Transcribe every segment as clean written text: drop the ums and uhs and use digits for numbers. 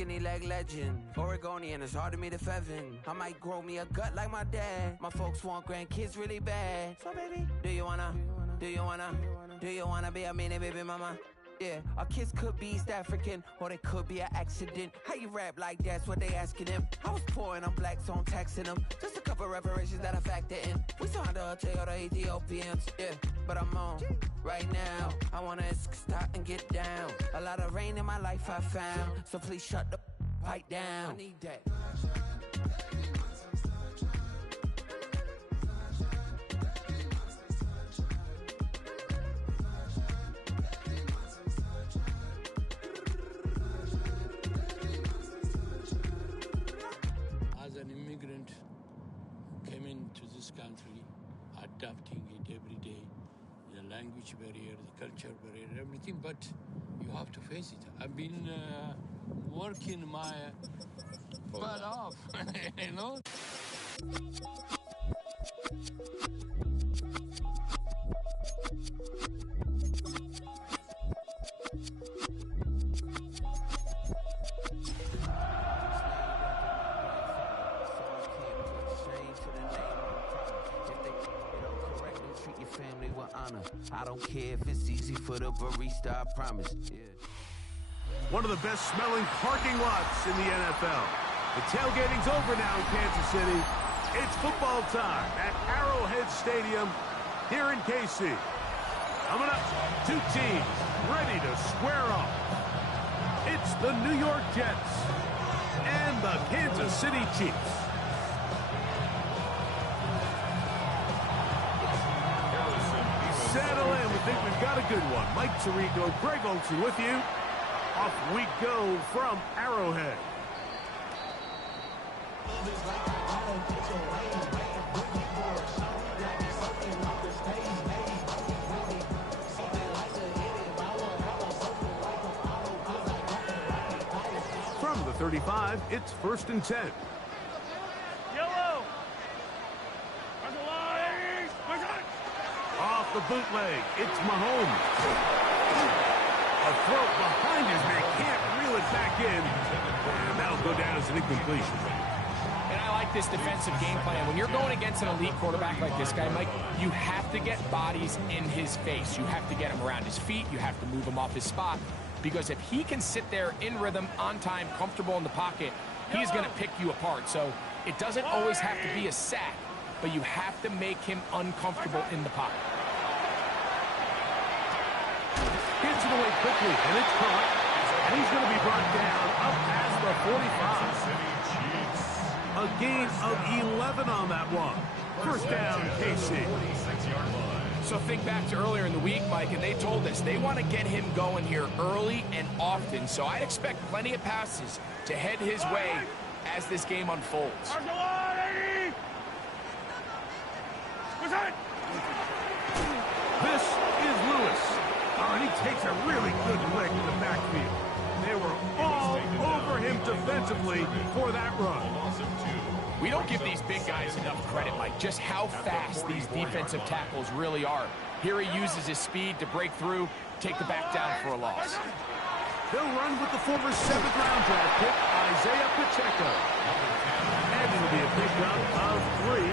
skinny leg legend. Oregonian, it's hard to meet a Fevin. I might grow me a gut like my dad. My folks want grandkids really bad. So baby, do you wanna be a mini baby mama? Yeah, our kids could be East African, or they could be an accident. How you rap like that's what they asking him. I was poor and I'm black, so I'm taxing them. Just a couple reparations that I factor in. We saw the Toyota Ethiopians, yeah, but I'm on right now. I wanna stop and get down. A lot of rain in my life I found, so please shut the pipe down. I need that. Country, adapting it every day, the language barrier, the culture barrier, everything, but you have to face it. I've been working my butt off, you know? I don't care if it's easy for the barista, I promise. Yeah. One of the best smelling parking lots in the NFL. The tailgating's over now in Kansas City. It's football time at Arrowhead Stadium here in KC. Coming up, two teams ready to square off. It's the New York Jets and the Kansas City Chiefs. Settle in. We think we've got a good one. Mike Tirico, Greg Olsen with you. Off we go from Arrowhead. From the 35, it's 1st and 10. Off the bootleg, it's Mahomes. A throw behind his man, can't reel it back in. And that'll go down as an incompletion. And I like this defensive game plan. When you're going against an elite quarterback like this guy, Mike, you have to get bodies in his face. You have to get him around his feet. You have to move him off his spot. Because if he can sit there in rhythm, on time, comfortable in the pocket, he's going to pick you apart. So it doesn't always have to be a sack, but you have to make him uncomfortable in the pocket. Gets it away quickly, and it's caught. And he's going to be brought down up past the 45. A gain of 11 on that one. First down, KC. So think back to earlier in the week, Mike, and they told us they want to get him going here early and often. So I'd expect plenty of passes to head his way as this game unfolds. This is Lewis. Oh, and he takes a really good lick in the backfield. They were all over him defensively for that run. We don't give these big guys enough credit, Mike, just how fast these defensive tackles really are. Here he uses his speed to break through, take the back down for a loss. They'll run with the former 7th-round draft pick, Isaiah Pacheco. And it'll be a pickup of 3.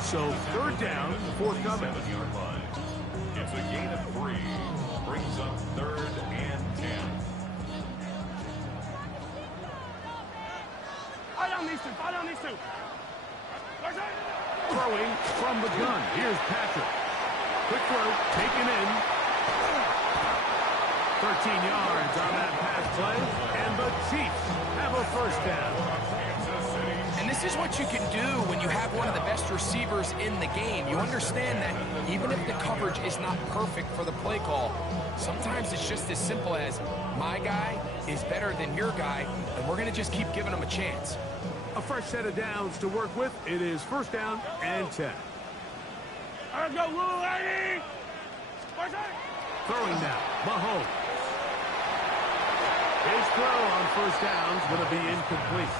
So 3rd down, forthcoming. It's a gain of 3. Brings up 3rd and 10. Fall down these two. Throwing from the gun. Here's Patrick. Quick throw, taken in. 13 yards on that pass play. And the Chiefs have a 1st down. And this is what you can do when you have one of the best receivers in the game. You understand that even if the coverage is not perfect for the play call, sometimes it's just as simple as my guy is better than your guy, and we're going to just keep giving him a chance. A fresh set of downs to work with. It is 1st down and 10. Let's go, Lou, Eddie! Throwing now, Mahomes. His throw on 1st down is going to be incomplete.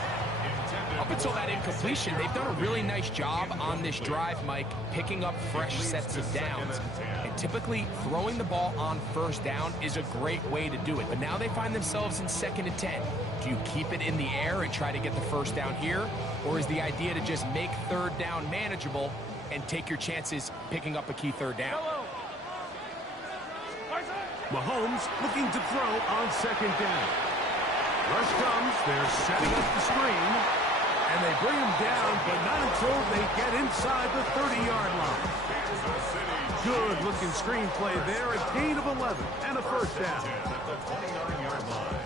Up until that incompletion, they've done a really nice job on this drive, Mike, picking up fresh sets of downs. And typically, throwing the ball on first down is a great way to do it. But now they find themselves in 2nd and 10. Do you keep it in the air and try to get the first down here? Or is the idea to just make 3rd down manageable and take your chances picking up a key 3rd down? Mahomes looking to throw on 2nd down. Rush comes, they're setting up the screen, and they bring him down, but not until they get inside the 30-yard line. Good-looking screen play there, a gain of 11 and a first down.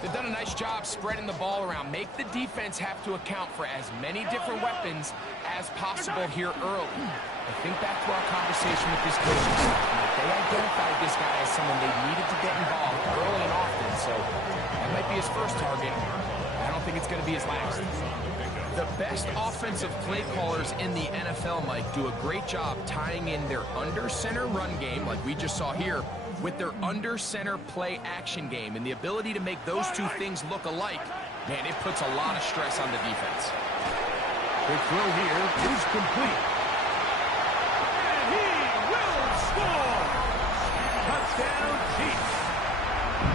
They've done a nice job spreading the ball around. Make the defense have to account for as many different weapons as possible here early. I think back to our conversation with this coaching staff. They identified this guy as someone they needed to get involved early and often, so that might be his first target. I don't think it's going to be his last. The best offensive play callers in the NFL, Mike, do a great job tying in their under-center run game, like we just saw here, with their under-center play action game. And the ability to make those two things look alike, man, it puts a lot of stress on the defense. The throw here is complete. And he will score! Touchdown, Chiefs.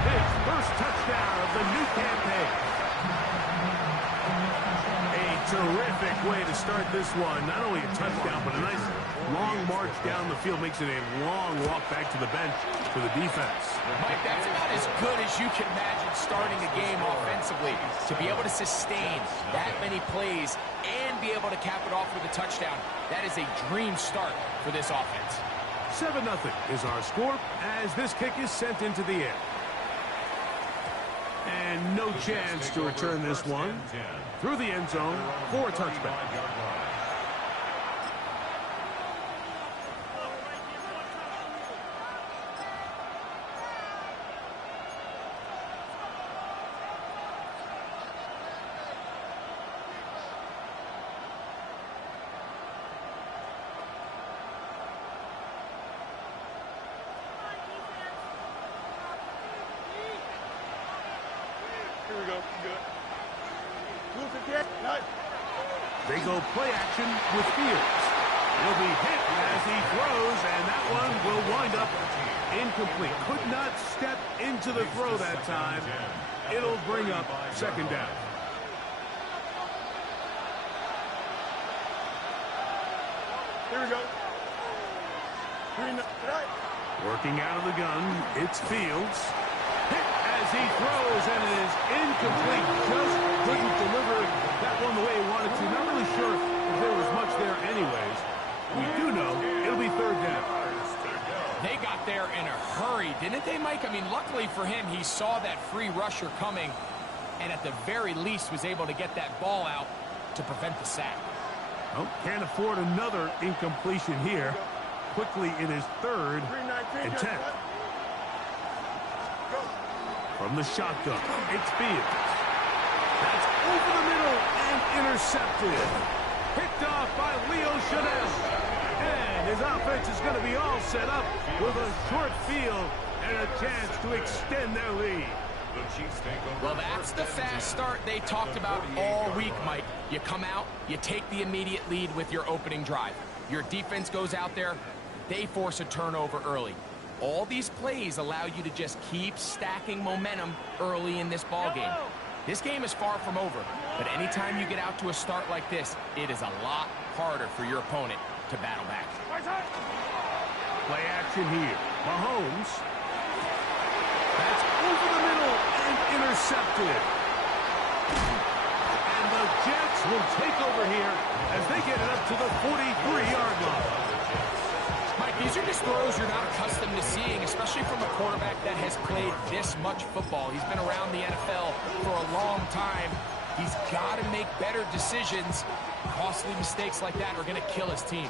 His first touchdown of the new campaign. Terrific way to start this one. Not only a touchdown, but a nice long march down the field. Makes it a long walk back to the bench for the defense. Mike, that's about as good as you can imagine starting a game offensively. To be able to sustain that many plays and be able to cap it off with a touchdown, that is a dream start for this offense. 7-0 is our score as this kick is sent into the air. And no chance to return this one through the end zone for a touchback. Here we go. Good. They go play action with Fields. He'll be hit as he throws, and that one will wind up incomplete. Could not step into the throw that time. It'll bring up 2nd down. Here we go. Working out of the gun, it's Fields. Hit as he throws, and it is incomplete. Just couldn't deliver that one the way he wanted to. Not really sure if there was much there anyways. We do know it'll be 3rd down. They got there in a hurry, didn't they, Mike? I mean, luckily for him, he saw that free rusher coming and at the very least was able to get that ball out to prevent the sack. Oh, can't afford another incompletion here. Quickly in his 3rd and 10. From the shotgun, it's Fields. That's over the middle and intercepted. Picked off by Leo Chanel. And his offense is going to be all set up with a short field and a chance to extend their lead. Well, that's the fast start they talked about all week, Mike. You come out, you take the immediate lead with your opening drive. Your defense goes out there, they force a turnover early. All these plays allow you to just keep stacking momentum early in this ball game. This game is far from over, but anytime you get out to a start like this, it is a lot harder for your opponent to battle back. Play action here. Mahomes. That's over the middle and intercepted. And the Jets will take over here as they get it up to the 43-yard line. Mike, these are just throws you're not accustomed to seeing, especially from a quarterback that has played this much football. He's been around the NFL for a long time. He's got to make better decisions. Costly mistakes like that are going to kill his team.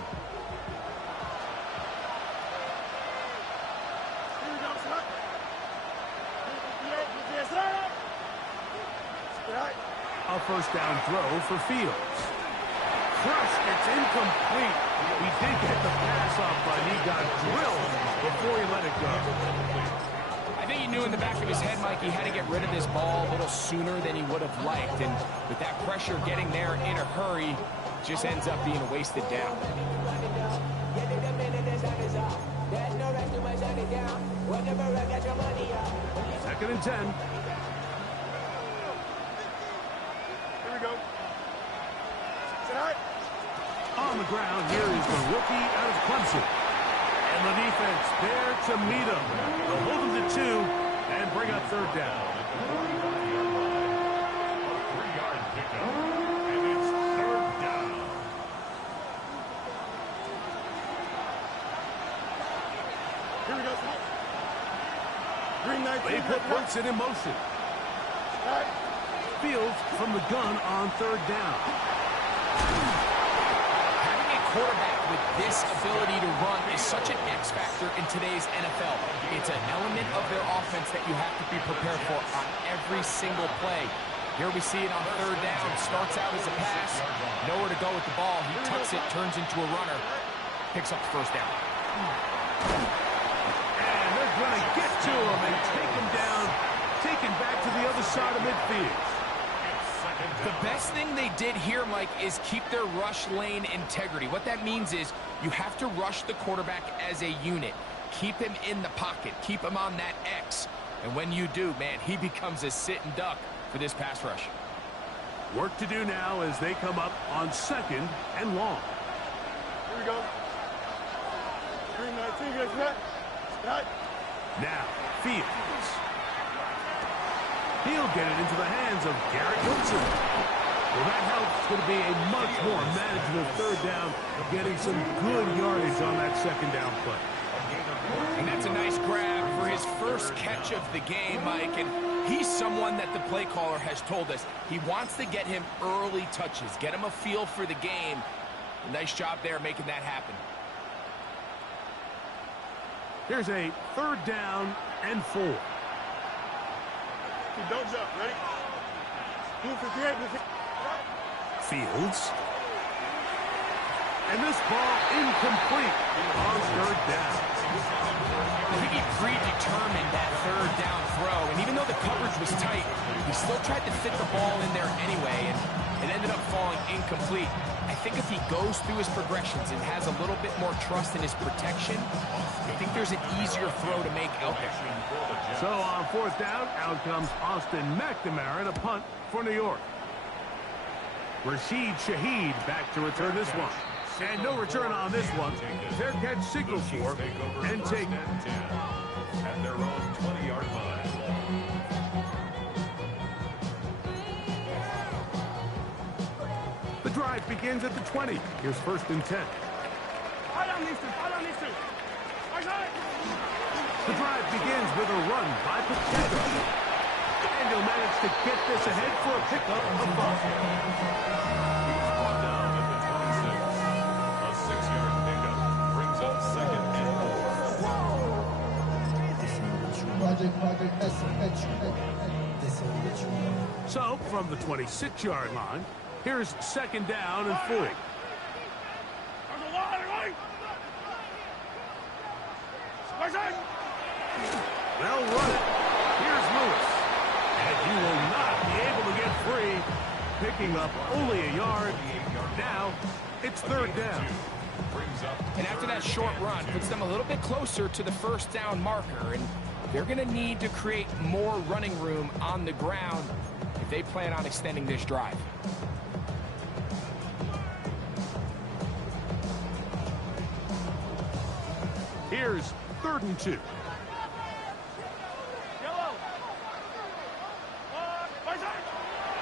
A first down throw for Fields. Crushed, it's incomplete. He did get the pass off, but he got drilled before he let it go. I think he knew in the back of his head, Mike, he had to get rid of this ball a little sooner than he would have liked. And with that pressure getting there in a hurry, just ends up being a wasted down. Second and 10. Here we go. Tonight. On the ground, here is the rookie out of Clemson. And the defense there to meet him. They'll hold him to 2 and bring up third down. 3-yard pickup. And it's third down. Here we go. Green 19. They put Brunson in motion. All right. Fields from the gun on third down. Having a quarterback with this ability to run is such an X factor in today's NFL. It's an element of their offense that you have to be prepared for on every single play. Here we see it on third down. Starts out as a pass. Nowhere to go with the ball. He tucks it, turns into a runner. Picks up the first down. And they're going to get to him and take him down. Take him back to the other side of midfield. The best thing they did here, Mike, is keep their rush lane integrity. What that means is you have to rush the quarterback as a unit. Keep him in the pocket. Keep him on that X. And when you do, man, he becomes a sit-and duck for this pass rush. Work to do now as they come up on second and long. Here we go. Green 19. Guys, right? Right. Now, Fields. He'll get it into the hands of Garrett Wilson. Well, that helps. It's going to be a much more manageable third down, getting some good yardage on that second down play. And that's a nice grab for his first catch of the game, Mike. And he's someone that the play caller has told us he wants to get him early touches, get him a feel for the game. Nice job there making that happen. Here's a third down and 4. Don't jump. Ready? Move for Fields. And this ball incomplete on third down. I think he predetermined that third down throw, and even though the coverage was tight, he still tried to fit the ball in there anyway, and it ended up falling incomplete. I think if he goes through his progressions and has a little bit more trust in his protection, I think there's an easier throw to make out there. So on fourth down, out comes Austin McNamara and a punt for New York. Rashid Shaheed back to return this one. And no return on this one. Fair catch signal for and take at their own 20-yard line. The drive begins at the 20. Here's first and 10. The drive begins with a run by Pacheco. And he'll manage to get this ahead for a pickup of 5. He's brought down at the 26. A 6-yard pickup brings up second and 4. So from the 26-yard line, here's second down and 4. They'll run it. Here's Lewis. And he will not be able to get free. Picking up only a yard. Now, it's third down. And after that short run, puts them a little bit closer to the first down marker. And they're going to need to create more running room on the ground if they plan on extending this drive. Here's third and 2.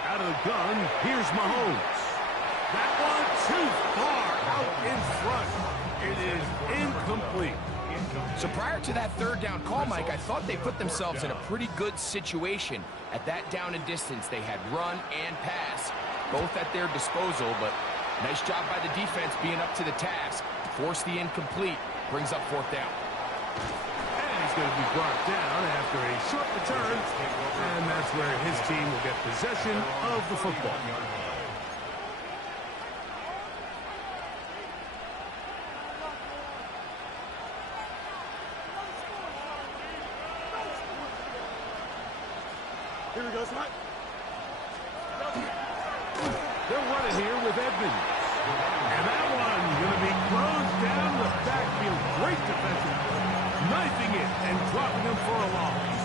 Out of the gun, here's Mahomes. That one too far out in front. It is incomplete. So prior to that third down call, Mike, I thought they put themselves in a pretty good situation. At that down and distance, they had run and pass, both at their disposal, but nice job by the defense being up to the task. Force the incomplete, brings up fourth down. And he's going to be brought down after a short return, and that's where his team will get possession of the football. Here we go, Smart. They're running here with Edmonds. And that one going to be closed down the backfield. Great defensive. Knifing it and dropping him for a loss.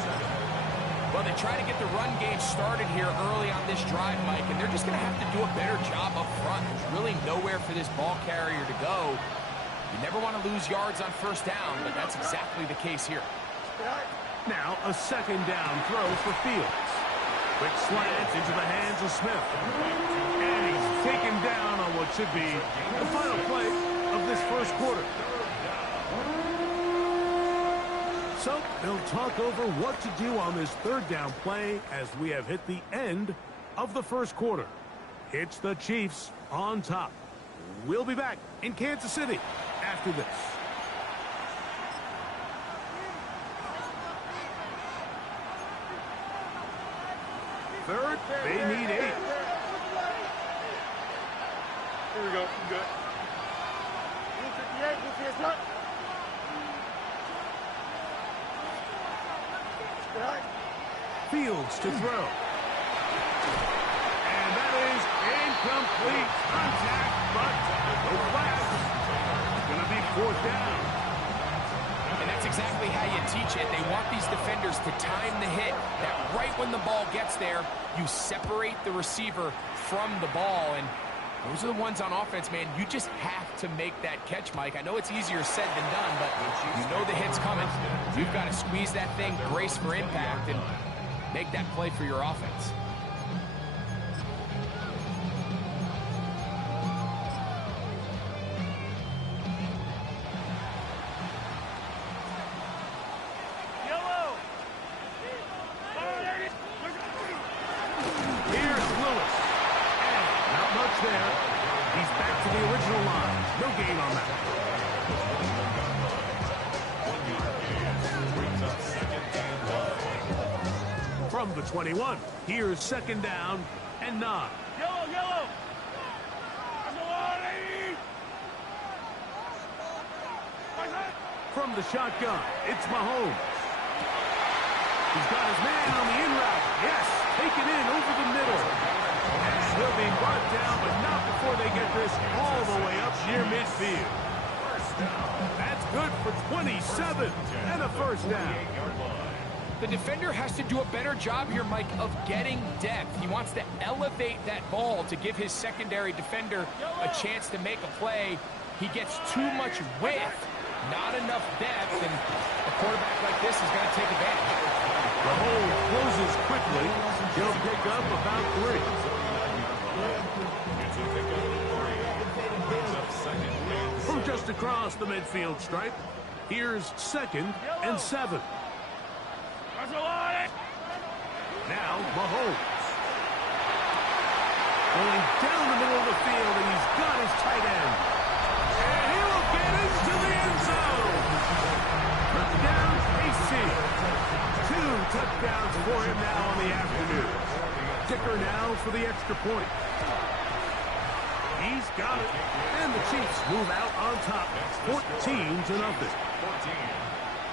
Well, they try to get the run game started here early on this drive, Mike, and they're just going to have to do a better job up front. There's really nowhere for this ball carrier to go. You never want to lose yards on first down, but that's exactly the case here. Now a second down throw for Fields. Quick slant into the hands of Smith. And he's taken down on what should be the final play of this first quarter. So they'll talk over what to do on this third down play as we have hit the end of the first quarter. It's the Chiefs on top. We'll be back in Kansas City after this. Third, they need 8. Here we go. Good. 58, 58, Smart. Fields to throw. And that is incomplete. Contact, but no flags. It's going to be 4th down. And that's exactly how you teach it. They want these defenders to time the hit, that right when the ball gets there, you separate the receiver from the ball. And those are the ones on offense, man. You just have to make that catch, Mike. I know it's easier said than done, but you know the hit's coming. You've got to squeeze that thing, brace for impact, and make that play for your offense. Here's Lewis. And not much there. He's back to the original line. No gain on that. From the 21, here's 2nd down and 9. Yellow, yellow. From the shotgun, it's Mahomes. He's got his man on the in route. Yes, taken in over the middle. And he'll be brought down, but not before they get this all the way up near midfield. That's good for 27 and a first down. The defender has to do a better job here, Mike, of getting depth. He wants to elevate that ball to give his secondary defender a chance to make a play. He gets too much width, not enough depth, and a quarterback like this is going to take advantage. The hole closes quickly. He'll pick up about 3. From just across the midfield stripe, here's 2nd and 7. Now Mahomes. Going down the middle of the field, and he's got his tight end. And he will get into the end zone. Touchdown, AC. 2 touchdowns for him now on the afternoon. Kicker now for the extra point. He's got it. And the Chiefs move out on top, 14-0. 14.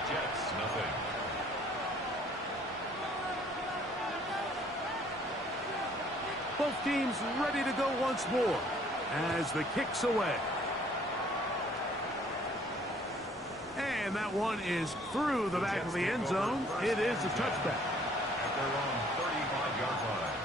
Jets, nothing. Both teams ready to go once more as the kick's away. And that one is through the back of the end zone. It is a touchback. At their own 35-yard line.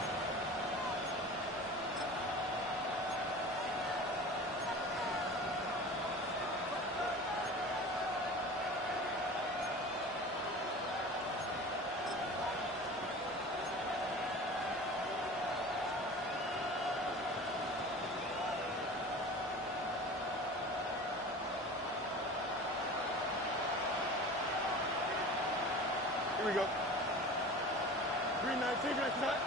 Here we go. 319, right to that.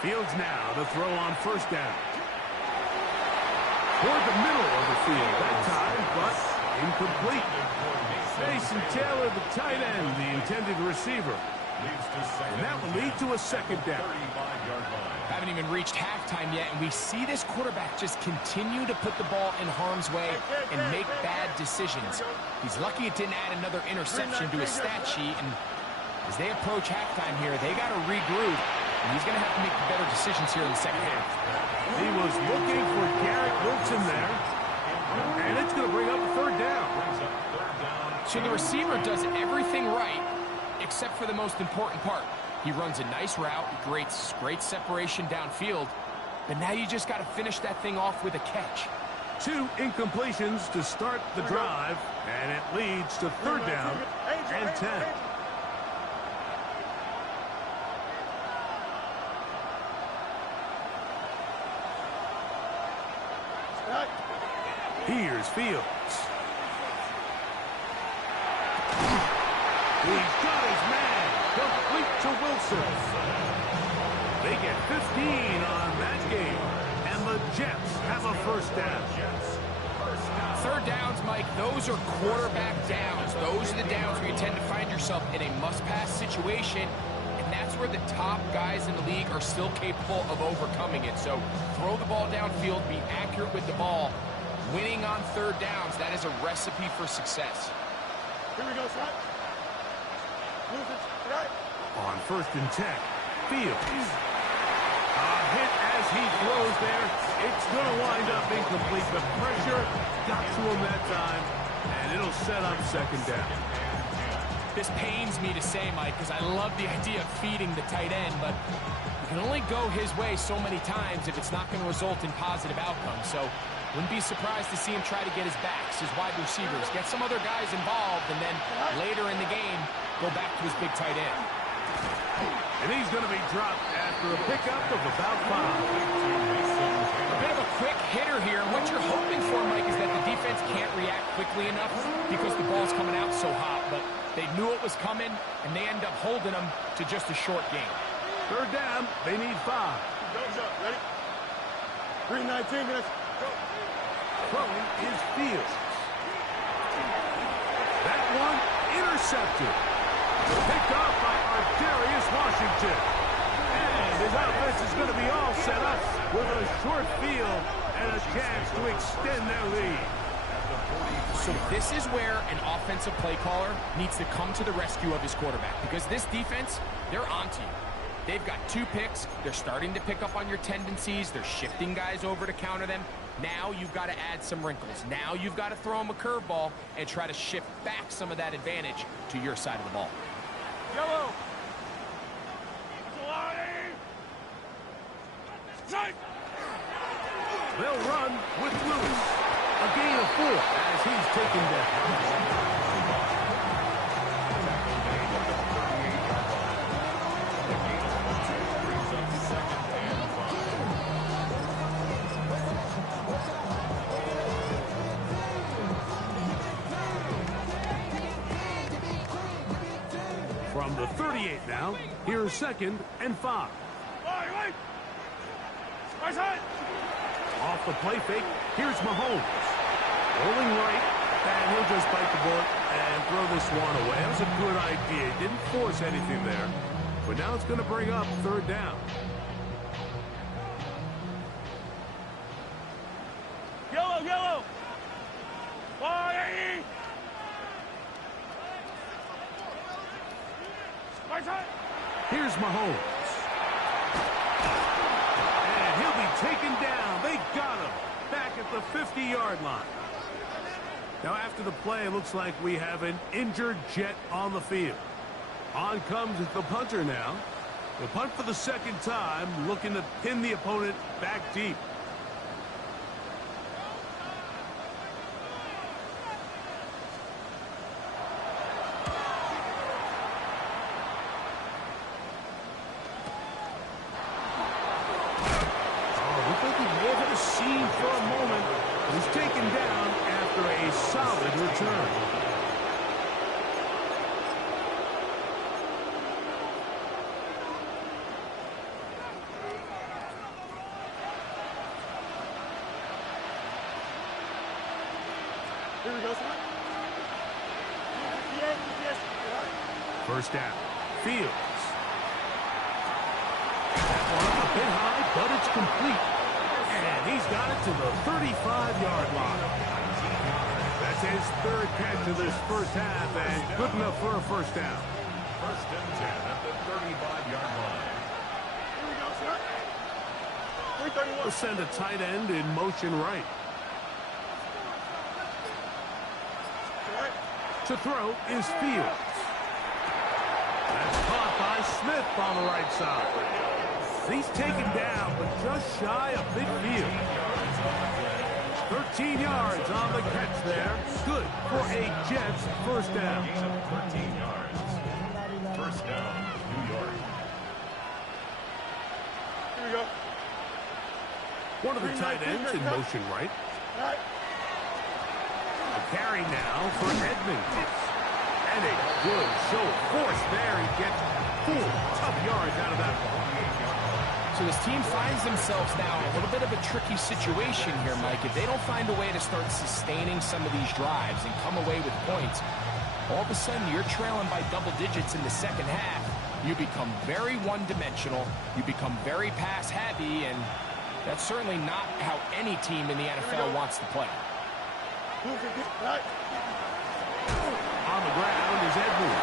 Fields now to throw on first down. Toward the middle of the field that time, but incomplete. Mason Taylor, the tight end, the intended receiver. And that will lead to a second down. Haven't even reached halftime yet, and we see this quarterback just continue to put the ball in harm's way and make bad decisions. He's lucky it didn't add another interception to his stat sheet, and As they approach halftime here, they got to regroup, and he's going to have to make better decisions here in the second half. He was looking for Garrett Wilson there, and it's going to bring up a third down. So the receiver does everything right, except for the most important part. He runs a nice route, great separation downfield, but now you just got to finish that thing off with a catch. 2 incompletions to start the drive, and it leads to third down and 10. Here's Fields. He's got his man. Complete to Wilson. They get 15 on that game, and the Jets have a first down. Third downs, Mike, those are quarterback downs. Those are the downs where you tend to find yourself in a must-pass situation, and that's where the top guys in the league are still capable of overcoming it. So throw the ball downfield, be accurate with the ball. Winning on third downs, that is a recipe for success. Here we go, Scott. On 1st and 10, Fields. A hit as he throws there. It's going to wind up incomplete. The pressure got to him that time, and it'll set up second down. This pains me to say, Mike, because I love the idea of feeding the tight end, but you can only go his way so many times if it's not going to result in positive outcomes. So wouldn't be surprised to see him try to get his backs, his wide receivers, get some other guys involved, and then later in the game, go back to his big tight end. And he's going to be dropped after a pickup of about 5. A bit of a quick hitter here, and what you're hoping for, Mike, is that the defense can't react quickly enough because the ball's coming out so hot, but they knew it was coming, and they end up holding them to just a short game. Third down, they need 5. Goes up, ready? 3:19 minutes. Go. Throwing is Fields. That one intercepted. Picked off by Darius Washington. And his offense is going to be all set up with a short field and a chance to extend their lead. So this is where an offensive play caller needs to come to the rescue of his quarterback, because this defense, they're onto you. They've got 2 picks. They're starting to pick up on your tendencies. They're shifting guys over to counter them. Now you've got to add some wrinkles. Now you've got to throw them a curveball and try to shift back some of that advantage to your side of the ball. Yellow. They'll run with Lewis. A gain of 4 as he's taken down. From the 38 now, here's 2nd and 5. Wait. Right side. Off the play fake, here's Mahomes. Rolling right, and he'll just bite the bullet and throw this one away. That was a good idea. He didn't force anything there. But now it's going to bring up third down. Yellow. Why? Right side. Here's Mahomes. And he'll be taken down. They got him back at the 50-yard line. Now after the play, it looks like we have an injured Jet on the field. On comes the punter now. The punt for the 2nd time, looking to pin the opponent back deep. For a moment, was taken down after a solid return. Here we go, son. Yes. First down. Fields. That one a bit high, but it's complete. And he's got it to the 35-yard line. That's his 3rd catch of this first half, and good enough for a first down. First and 10 at the 35-yard line. Here we go, start. 331. We'll send a tight end in motion right. Right. To throw is Fields. That's caught by Smith on the right side. He's taken down, but just shy of midfield. 13 yards on the catch there. Good for a Jets first down. 13 yards. First down, New York. Here we go. One of the tight ends in motion right. Right. A carry now for Edmonds. And a good show of force there. He gets 4 tough yards out of that one. So this team finds themselves now in a little bit of a tricky situation here, Mike. If they don't find a way to start sustaining some of these drives and come away with points, all of a sudden you're trailing by double digits in the second half. You become very one-dimensional. You become very pass-heavy, and that's certainly not how any team in the NFL wants to play. Right. On the ground is Edmonds.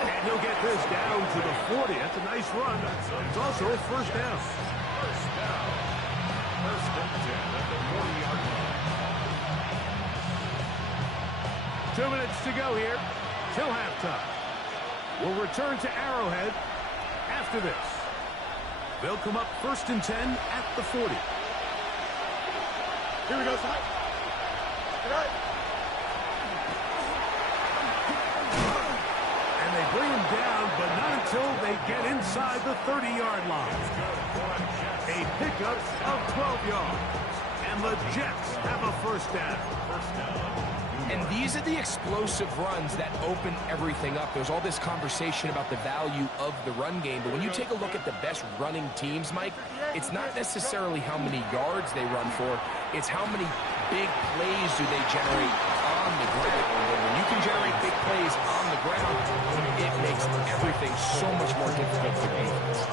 And he'll get this down to the 40. That's a nice run. It's also a first down. First down. First and 10 at the 40-yard line. 2 minutes to go here till halftime. We'll return to Arrowhead after this. They'll come up first and 10 at the 40. Here we go, son. Right. And they bring him down, but not until they get inside the 30-yard line. A pickup of 12 yards. And the Jets have a first down. First down. And these are the explosive runs that open everything up. There's all this conversation about the value of the run game, but when you take a look at the best running teams, Mike, it's not necessarily how many yards they run for, it's how many big plays do they generate on the ground. And when you can generate big plays on the ground, it makes everything so much more difficult for defense.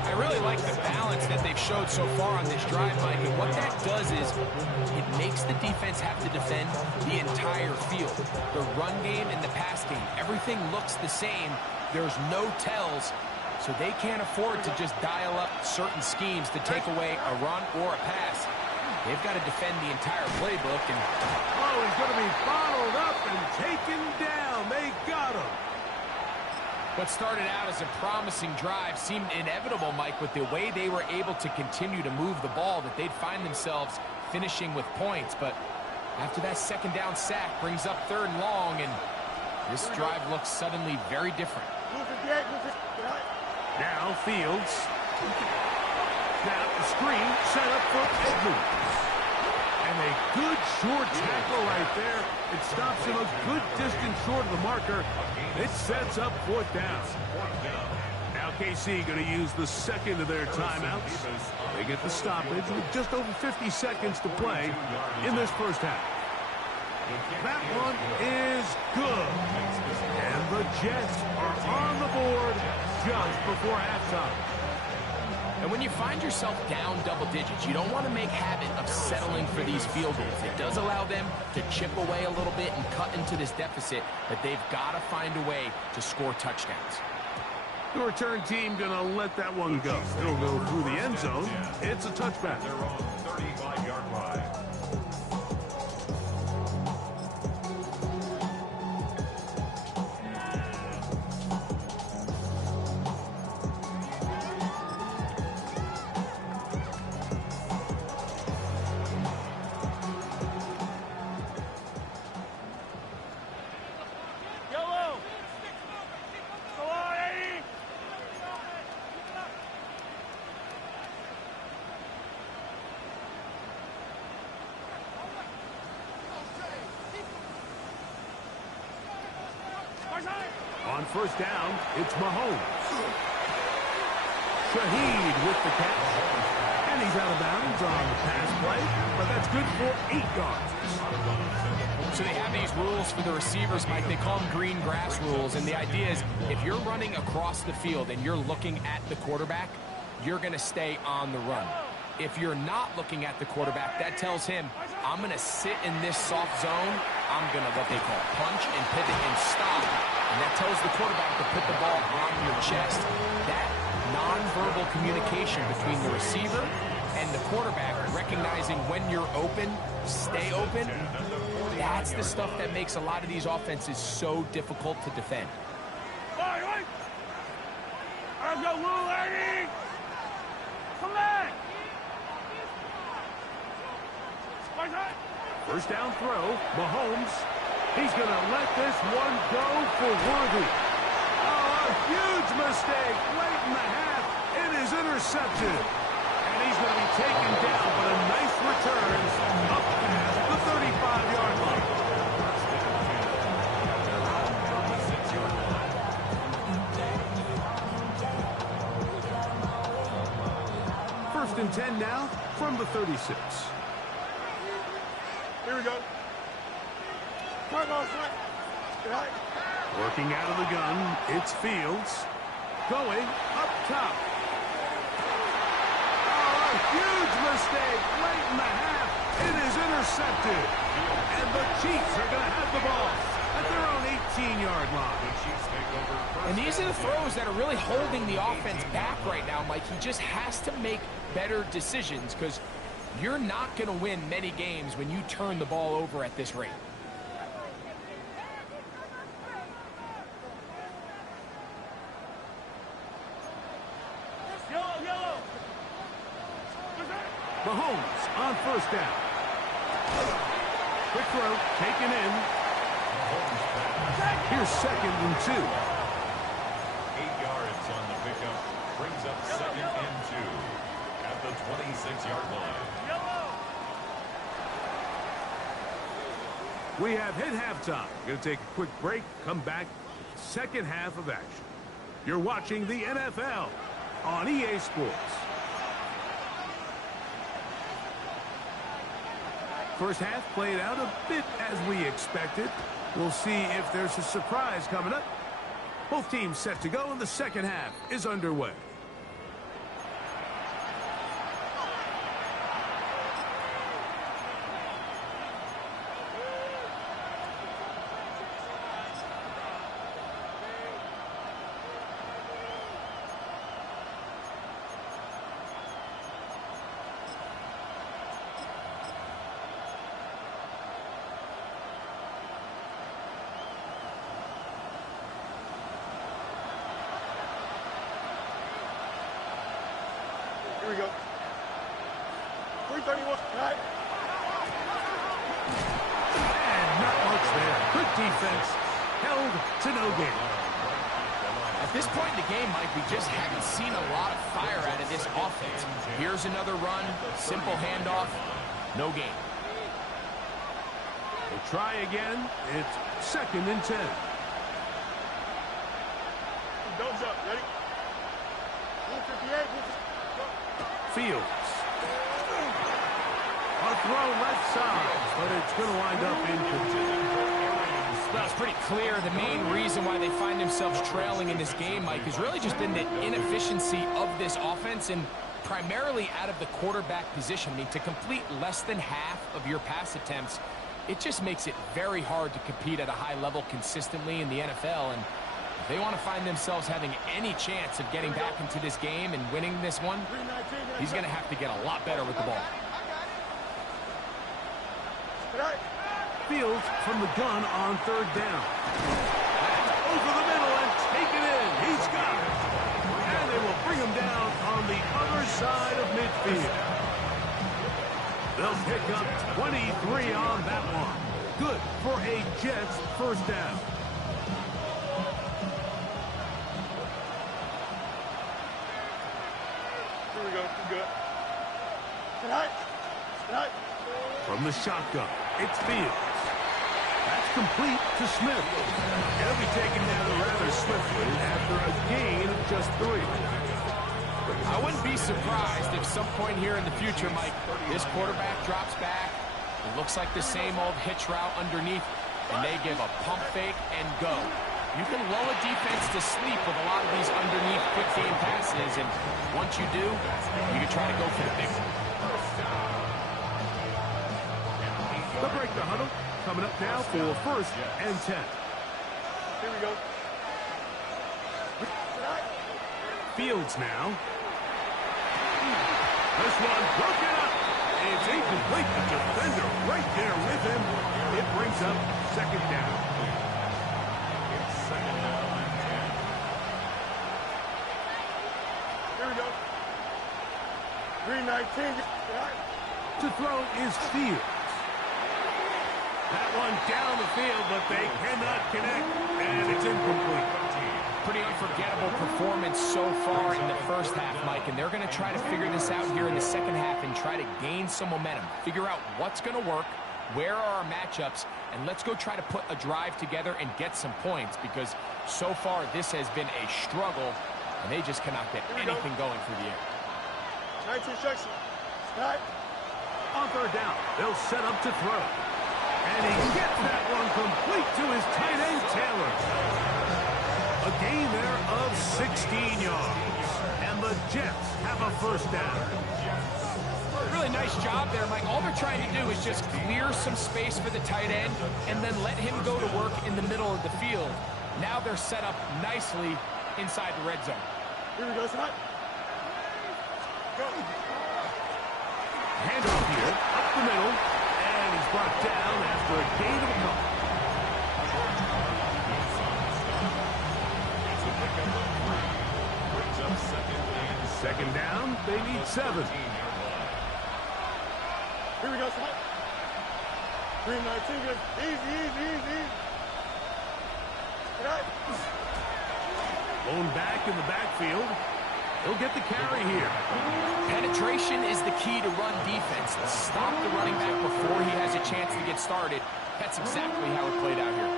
I really like the balance that they've showed so far on this drive, Mike, and what that does is it makes the defense have to defend the entire field. The run game and the pass game, everything looks the same. There's no tells, so they can't afford to just dial up certain schemes to take away a run or a pass. They've got to defend the entire playbook. And oh, he's going to be bottled up and taken down. They got him. what started out as a promising drive seemed inevitable, Mike, with the way they were able to continue to move the ball, that they'd find themselves finishing with points. But after that second down sack brings up 3rd and long, and this drive looks suddenly very different. Now Fields. Now the screen set up for Edmonds. And a good short tackle right there. It stops him a good distance short of the marker. It sets up 4th down. Now KC going to use the second of their timeouts. They get the stoppage with just over 50 seconds to play in this first half. That one is good. And the Jets are on the board just before halftime. And when you find yourself down double digits, you don't want to make habit of settling for these field goals. It does allow them to chip away a little bit and cut into this deficit, but they've got to find a way to score touchdowns. The return team going to let that one go. It'll go through the end zone. It's a touchback. They're on 35-yard line. On first down, it's Mahomes. Shaheed with the catch. And he's out of bounds on the pass play, but that's good for 8 yards. So they have these rules for the receivers, Mike. They call them green grass rules, and the idea is if you're running across the field and you're looking at the quarterback, you're going to stay on the run. If you're not looking at the quarterback, that tells him, I'm going to sit in this soft zone. I'm going to what they call punch and pivot and stop. And that tells the quarterback to put the ball on your chest. That nonverbal communication between the receiver and the quarterback, recognizing when you're open, stay open, that's the stuff that makes a lot of these offenses so difficult to defend. Let's go, little lady! Come back! First down throw, Mahomes. He's going to let this one go for Worthy. Oh, a huge mistake late in the half. It is intercepted. And he's going to be taken down, but a nice return up past the 35-yard line. First and 10 now from the 36. Here we go. Working out of the gun, it's Fields. Going up top. Oh, a huge mistake late in the half. It is intercepted. And the Chiefs are going to have the ball at their own 18-yard line. And these are the throws that are really holding the offense back right now, Mike. He just has to make better decisions because you're not going to win many games when you turn the ball over at this rate. Mahomes on first down. Quick throw, taken in. Here's second and 2. 8 yards on the pickup. Brings up second and 2 at the 26-yard line. We have hit halftime. Going to take a quick break, come back, second half of action. You're watching the NFL on EA Sports. First half played out a bit as we expected. We'll see if there's a surprise coming up. Both teams set to go, and the second half is underway. Here we go. 331. Right. And not much there. Good defense. Held to no gain. At this point in the game, Mike, we just haven't seen a lot of fire out of this offense. Here's another run, simple handoff, no gain. We'll try again. It's second and 10. Don't jump. Ready? 158. Fields. A throw left side, but it's going to wind up incomplete. Well, it's pretty clear the main reason why they find themselves trailing in this game, Mike, has really just been the inefficiency of this offense and primarily out of the quarterback position. I mean, to complete less than half of your pass attempts, it just makes it very hard to compete at a high level consistently in the NFL. And if they want to find themselves having any chance of getting back into this game and winning this one, he's going to have to get a lot better with the ball. Fields from the gun on third down. Over the middle and taken in. He's got it. And they will bring him down on the other side of midfield. They'll pick up 23 on that one. Good for a Jets first down. Here we go. Good. Tonight. From the shotgun, it's Fields. That's complete to Smith. He'll be taken down rather swiftly after a gain of just 3. I wouldn't be surprised if some point here in the future, Mike, this quarterback drops back. It looks like the same old hitch route underneath, and they give a pump fake and go. You can lull a defense to sleep with a lot of these underneath quick game passes, and once you do, you can try to go for the big one. break the huddle. Coming up now for 1st and 10. Here we go. Fields now. This one broken up. It's incomplete. The defender right there with him. It brings up 2nd down. It's 2nd down and 10. Here we go. 319. To throw is Fields. That one down the field, but they cannot connect, and it's incomplete. Pretty unforgettable performance so far in the first half, Mike, and they're going to try to figure this out here in the second half and try to gain some momentum, figure out what's going to work, where are our matchups, and let's go try to put a drive together and get some points, because so far this has been a struggle, and they just cannot get anything going through the air. 19 instruction. Start. On 3rd down, they'll set up to throw. And he gets that one complete to his tight end, Taylor. A gain there of 16 yards. And the Jets have a 1st down. Really nice job there, Mike. All they're trying to do is just clear some space for the tight end and then let him go to work in the middle of the field. Now they're set up nicely inside the red zone. Here we go, son. Go. Handoff here, up the middle, and he's brought down after a gain of a couple. It's a pickup of 3. Brings up 2nd and 2nd down, they need 7. Here we go, son. 319. Easy. Get out. Blown back in the backfield. He'll get the carry here. Penetration is the key to run defense. Stop the running back before he has a chance to get started. That's exactly how it played out here.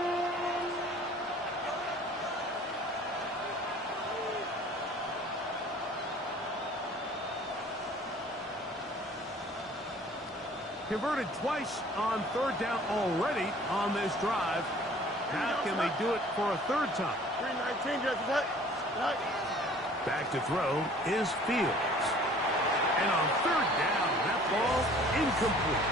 Converted twice on 3rd down already on this drive. Now can they do it for a 3rd time? 319. Get that. Right. Back to throw is Fields. And on 3rd down, that ball incomplete.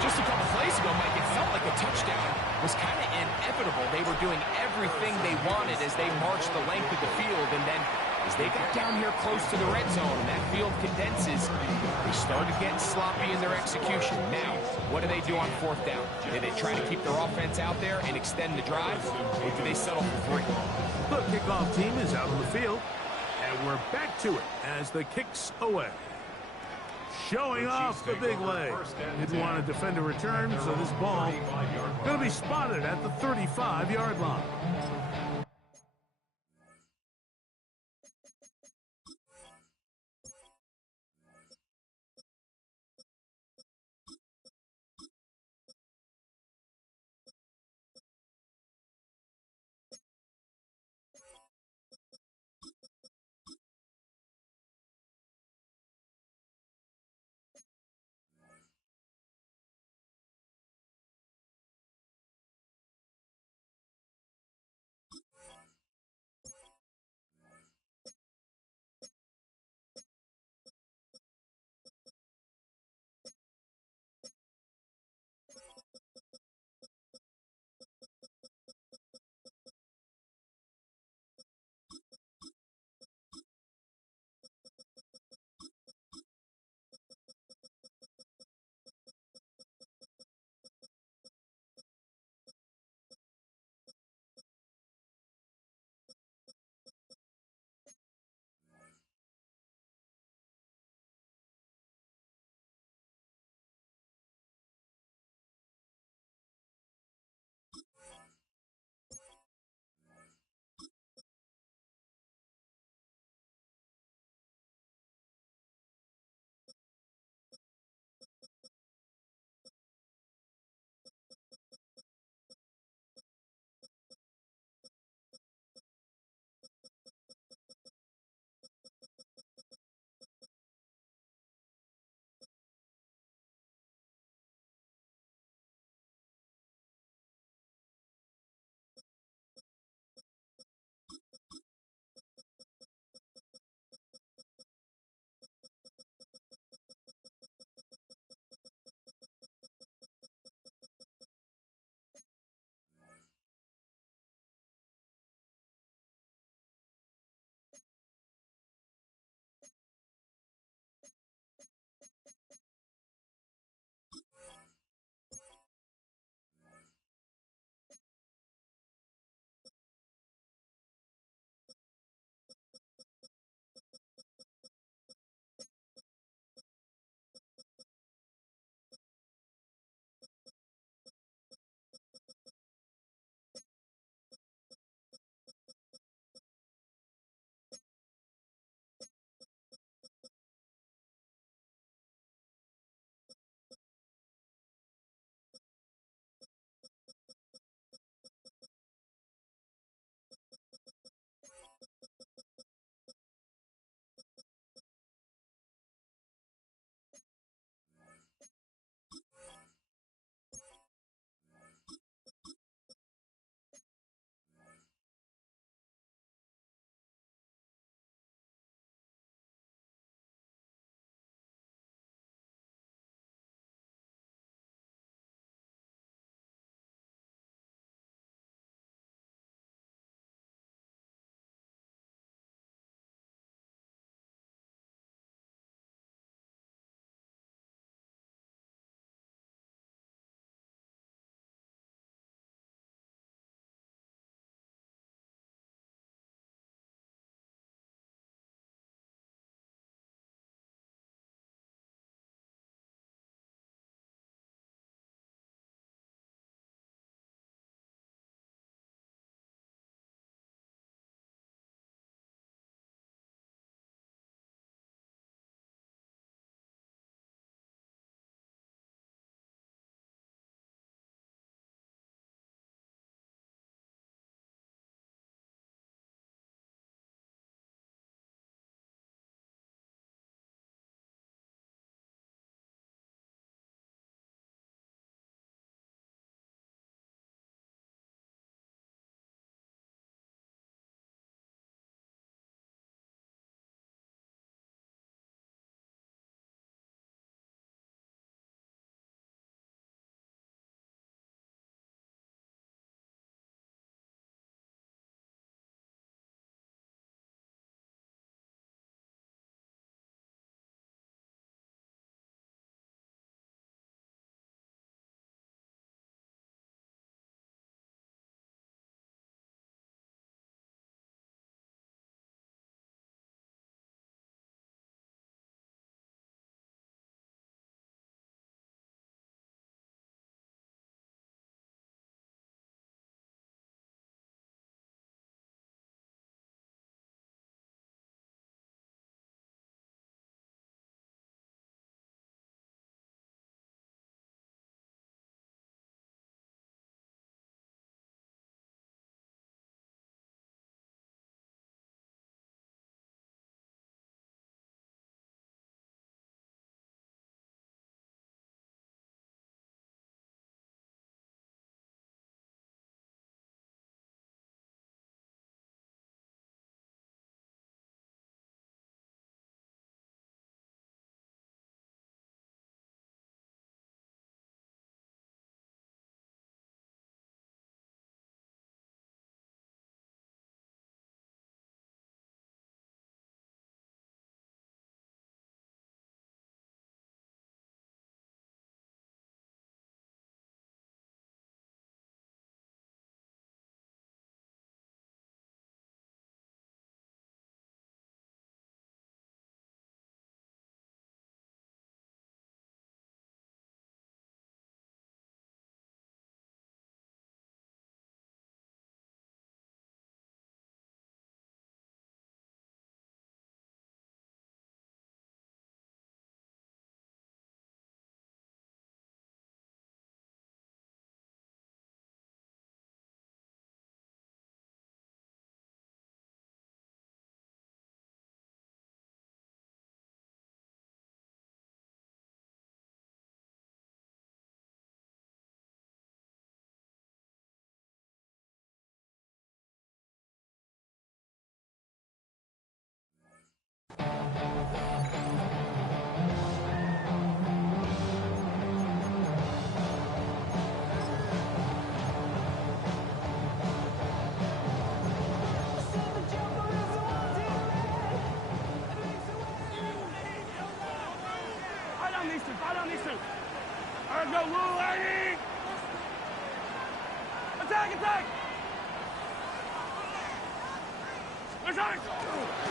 Just a couple plays ago, Mike, it felt like a touchdown was kind of inevitable. They were doing everything they wanted as they marched the length of the field, and then as they got down here close to the red zone and that field condenses, they started getting sloppy in their execution. Now, what do they do on 4th down? Do they try to keep their offense out there and extend the drive, or do they settle for 3? The kickoff team is out on the field, and we're back to it as the kick's away. Showing off the big leg. Didn't want to defend a return, so this ball going to be spotted at the 35-yard line.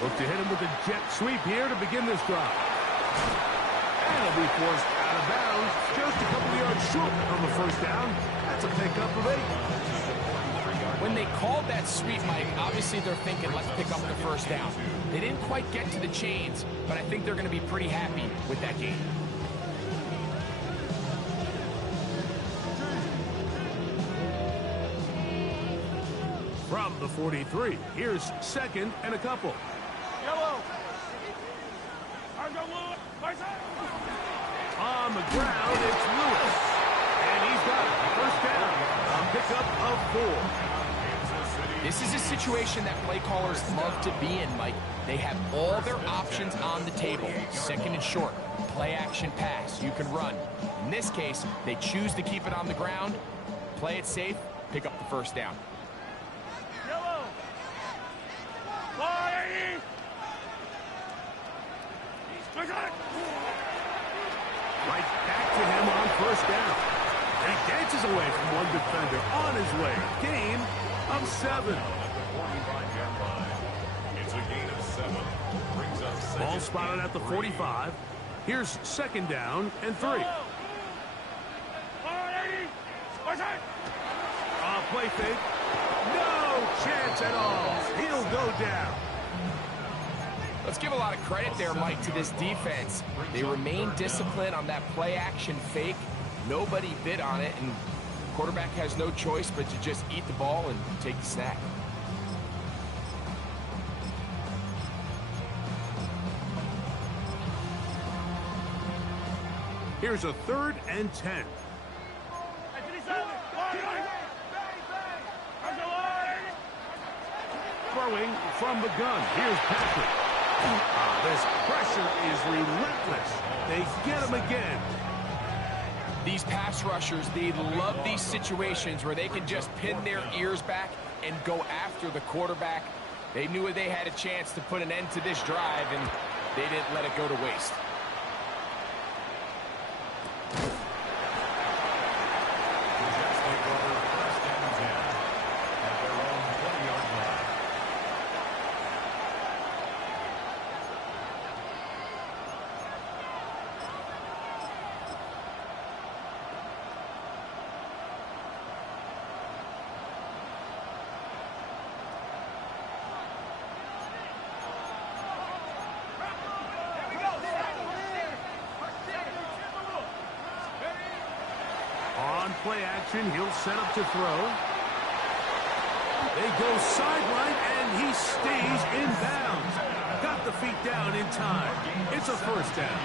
Look to hit him with a jet sweep here to begin this drive. And he'll be forced out of bounds just a couple of yards short of the first down. That's a pickup of 8. When they called that sweep, Mike, obviously they're thinking, let's pick up the first down. They didn't quite get to the chains, but I think they're going to be pretty happy with that game. From the 43, here's 2nd and a couple. Yellow. On the ground, it's Lewis. And he's got it. First down. A pickup of 4. This is a situation that play callers love to be in, Mike. They have all their options on the table. 2nd and short, play action pass, you can run. In this case, they choose to keep it on the ground, play it safe, pick up the first down. Yellow. Right back to him on first down. And he dances away from one defender on his way. Gain of 7. It's a gain of 7. Brings up second. Ball spotted at the 45. Here's 2nd down and 3. Play fake. No chance at all. He'll go down. Let's give a lot of credit there, Mike, to this defense. They remain disciplined on that play action fake. Nobody bid on it, and the quarterback has no choice but to just eat the ball and take the snack. Here's a 3rd and 10. Throwing from the gun. Here's Patrick. This pressure is relentless. They get him again. These pass rushers, they love these situations where they can just pin their ears back and go after the quarterback. They knew they had a chance to put an end to this drive, and they didn't let it go to waste. Play action, he'll set up to throw. They go sideline, and he stays in bounds. Got the feet down in time. It's a first down.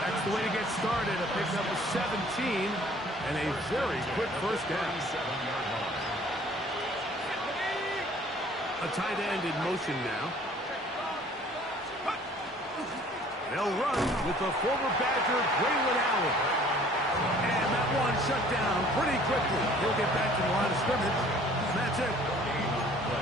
That's the way to get started. A pickup of 17 and a very quick first down. A tight end in motion now. They'll run with the former Badger, Braylon Allen. And that one shut down pretty quickly. He'll get back to the line of scrimmage. That's it.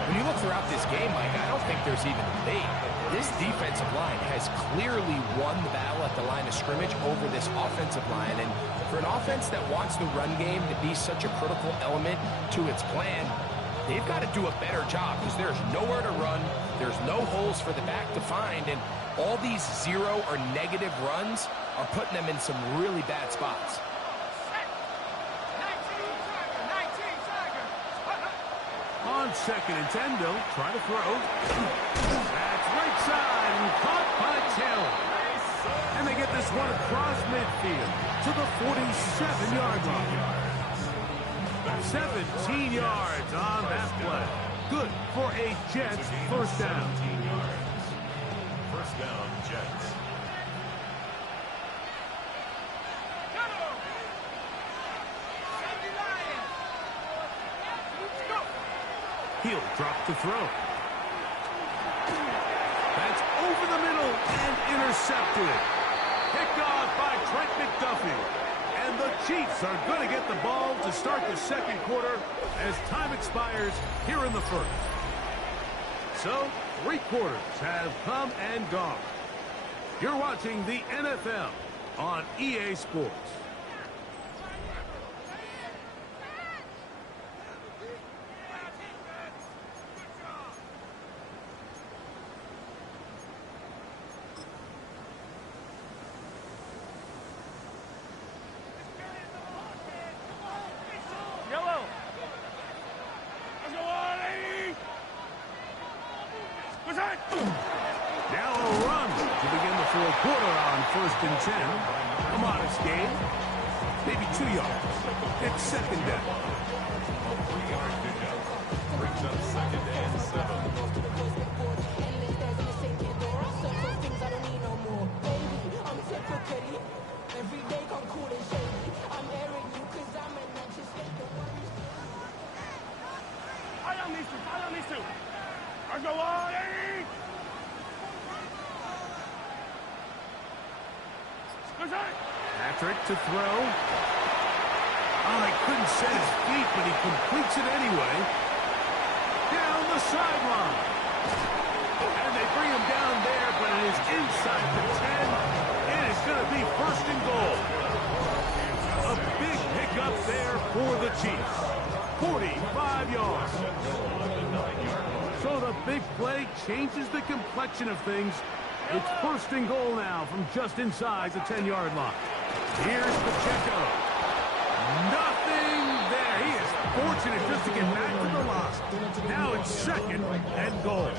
When you look throughout this game, Mike, I don't think there's even a debate. This defensive line has clearly won the battle at the line of scrimmage over this offensive line. And for an offense that wants the run game to be such a critical element to its plan, they've got to do a better job because there's nowhere to run. There's no holes for the back to find. And all these 0 or negative runs are putting them in some really bad spots. On 2nd and 10, they'll try to throw. That's right side and caught by Taylor. And they get this one across midfield to the 47-yard line. 17 yards on that play. Good for a Jets first down. First down, Jets. He'll drop to throw. That's over the middle and intercepted. Picked off by Trent McDuffie. And the Chiefs are going to get the ball to start the second quarter as time expires here in the first. So, 3 quarters have come and gone. You're watching the NFL on EA Sports. first and 10. A modest gain. Maybe 2 yards. It's second down. A 3-yard pickup brings up second and 7. Fire on these two. I go on, Eddie! Patrick to throw. Oh, he couldn't set his feet, but he completes it anyway. Down the sideline. And they bring him down there, but it is inside the 10. And it's going to be first and goal. A big pickup there for the Chiefs. 45 yards. So the big play changes the complexion of things. It's first and goal now from just inside the 10-yard line. Here's Pacheco. Nothing there. He is fortunate just to get back to the line. Now it's second and goal.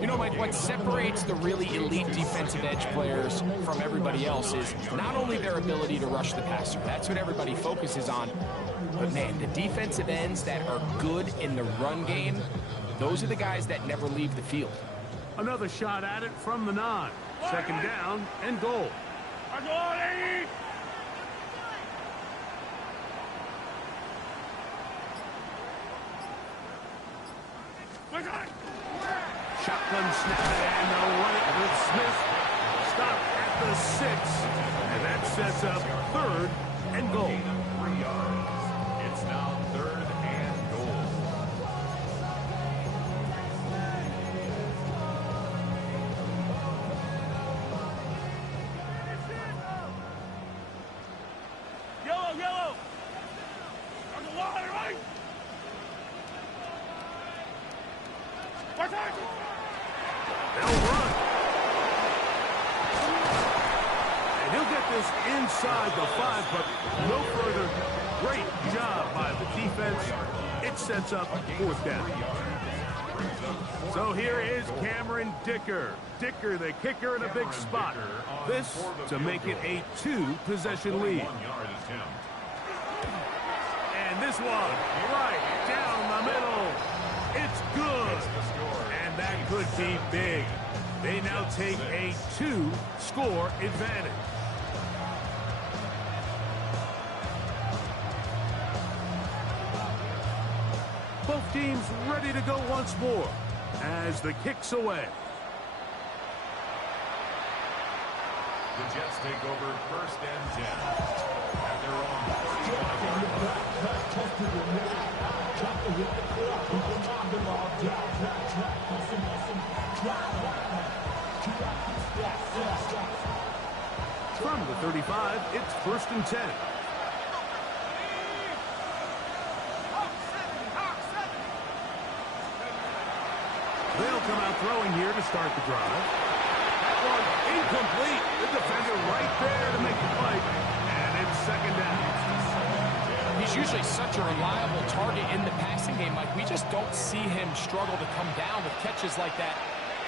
You know, Mike, what separates the really elite defensive edge players from everybody else is not only their ability to rush the passer. That's what everybody focuses on. But, man, the defensive ends that are good in the run game, those are the guys that never leave the field. Another shot at it from the 9. Second down and goal. Shotgun snap and they'll run it with Smith. Stop at the 6. And that sets up third and goal. 3 yards. It's now third and goal. Yellow! On the line, right? They'll run. And he'll get this inside the 5, but no further. Great job by the defense. It sets up fourth down. So here is Cameron Dicker. Dicker, the kicker, in a big spot. This to make it a 2-possession lead. And this one, right down the middle. It's good. And that could be big. They now take a 2-score advantage. Both teams ready to go once more as the kick's away. The Jets take over first and 10 at their own 35-yard line. From the 35, it's first and 10. They'll come out throwing here to start the drive. That one incomplete. The defender right there to make the fight. And it's second down. He's usually such a reliable target in the passing game, Mike. We just don't see him struggle to come down with catches like that